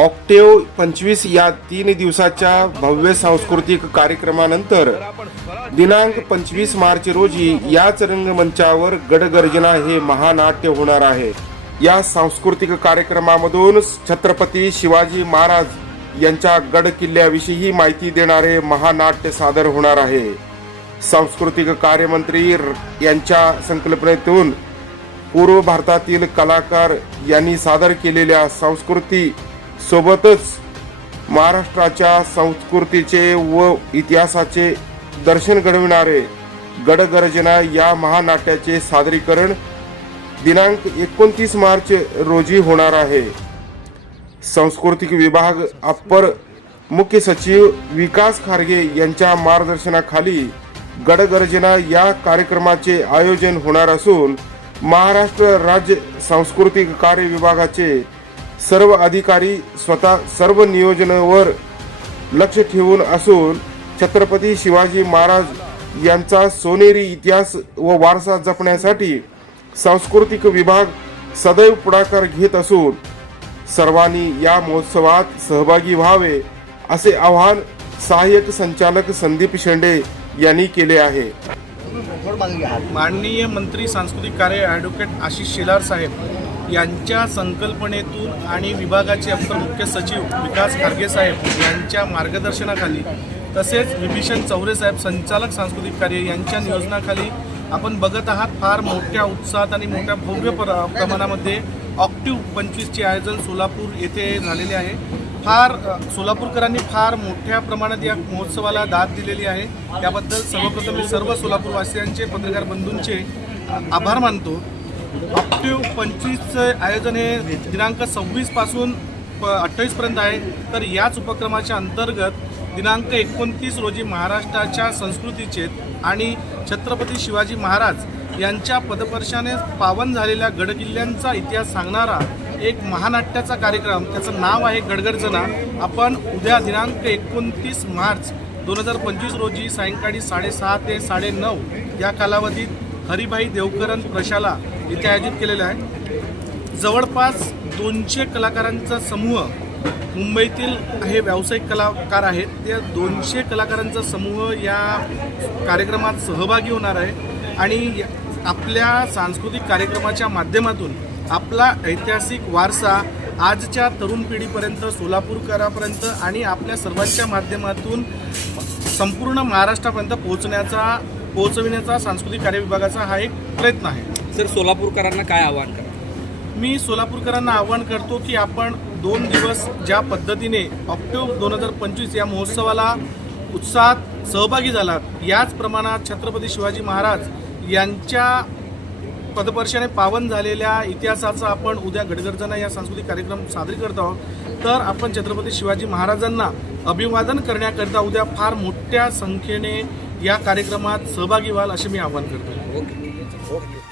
Octave पंचवीस या तीन दिवसाच्या भव्य सांस्कृतिक कार्यक्रमानंतर दिनांक पंचवीस मार्च रोजी याच रंगमंचावर गडगर्जना हे महानाट्य होणार आहे या सांस्कृतिक कार्यक्रमामधून छत्रपती शिवाजी महाराज यांच्या गड किल्ल्याविषयी माहिती देणारे महानाट्य सादर होणार आहे सांस्कृतिक कार्यमंत्री यांच्या संकल्पनेतून पूर्व भारतातील कलाकार यांनी सादर केलेल्या संस्कृती सोबतच महाराष्ट्राच्या संस्कृतीचे व इतिहासाचे दर्शन घडविणारे गडगर्जना या महानाट्याचे सादरीकरण दिनांक एकोणतीस मार्च रोजी होणार आहे सांस्कृतिक विभाग अप्पर मुख्य सचिव विकास खारगे यांच्या मार्गदर्शनाखाली गडगर्जना या कार्यक्रमाचे आयोजन होणार असून महाराष्ट्र राज्य सांस्कृतिक कार्य विभागाचे सर्व अधिकारी स्वतः सर्व नियोजनावर लक्ष ठेवून असून छत्रपती शिवाजी महाराज यांचा सोनेरी इतिहास व वारसा जपण्यासाठी सांस्कृतिक विभाग सदैव पुढाकार घेत असून सर्वांनी या महोत्सवात सहभागी व्हावे असे आवाहन सहाय्यक संचालक संदीप शेंडे यांनी केले आहे माननीय मंत्री सांस्कृतिक कार्य ॲडव्होकेट आशिष शेलार साहेब यांच्या संकल्पनेतून आणि विभागाचे अप्पर मुख्य सचिव विकास खारगेसाहेब साहेब यांच्या मार्गदर्शनाखाली तसेच विभीषण चौरे साहेब संचालक सांस्कृतिक कार्य यांच्या नियोजनाखाली आपण बघत आहात फार मोठ्या उत्साहात आणि मोठ्या भव्य प्रमाणामध्ये ऑक्टिव पंचवीसचे आयोजन सोलापूर येथे झालेले आहे फार सोलापूरकरांनी फार मोठ्या प्रमाणात या महोत्सवाला दाद दिलेली आहे त्याबद्दल सर्वप्रथम मी सर्व सोलापूरवासियांचे पत्रकार बंधूंचे आभार मानतो ऑब्जेक्टिव्ह पंचवीसचं आयोजन हे दिनांक सव्वीसपासून प अठ्ठावीसपर्यंत आहे तर याच उपक्रमाच्या अंतर्गत दिनांक एकोणतीस रोजी महाराष्ट्राच्या संस्कृतीचे आणि छत्रपती शिवाजी महाराज यांच्या पदपर्शाने पावन झालेल्या गडकिल्ल्यांचा इतिहास सांगणारा एक महानाट्याचा कार्यक्रम त्याचं नाव आहे गडगडजना आपण उद्या दिनांक एकोणतीस मार्च दोन हजार पंचवीस रोजी सायंकाळी साडेसहा ते साडेनऊ या कालावधीत हरिभाई देवकरण प्रशाला इथे आयोजित केलेलं आहे जवळपास दोनशे कलाकारांचा समूह मुंबईतील हे व्यावसायिक कलाकार आहेत त्या दोनशे कलाकारांचा समूह या कार्यक्रमात सहभागी होणार आहे आणि आपल्या सांस्कृतिक कार्यक्रमाच्या माध्यमातून आपला ऐतिहासिक वारसा आजच्या तरुण पिढीपर्यंत सोलापूरकरापर्यंत आणि आपल्या सर्वांच्या माध्यमातून संपूर्ण महाराष्ट्रापर्यंत पोहोचण्याचा पोहोचविण्याचा सांस्कृतिक कार्य विभागाचा हा एक प्रयत्न आहे सर सोलापूरकरांना काय आवाहन करा मी सोलापूरकरांना आवाहन करतो की आपण दोन दिवस ज्या पद्धतीने ऑक्टोबर दोन हजार पंचवीस या महोत्सवाला उत्साहात सहभागी झालात याच प्रमाणात छत्रपती शिवाजी महाराज यांच्या पदपर्शाने पावन झालेल्या इतिहासाचा आपण उद्या गडगडजना या सांस्कृतिक कार्यक्रम साजरी करत आहोत तर आपण छत्रपती शिवाजी महाराजांना अभिवादन करण्याकरिता उद्या फार मोठ्या संख्येने या कार्यक्रमात सहभागी व्हाल असे मी आवाहन करतो ओके ओके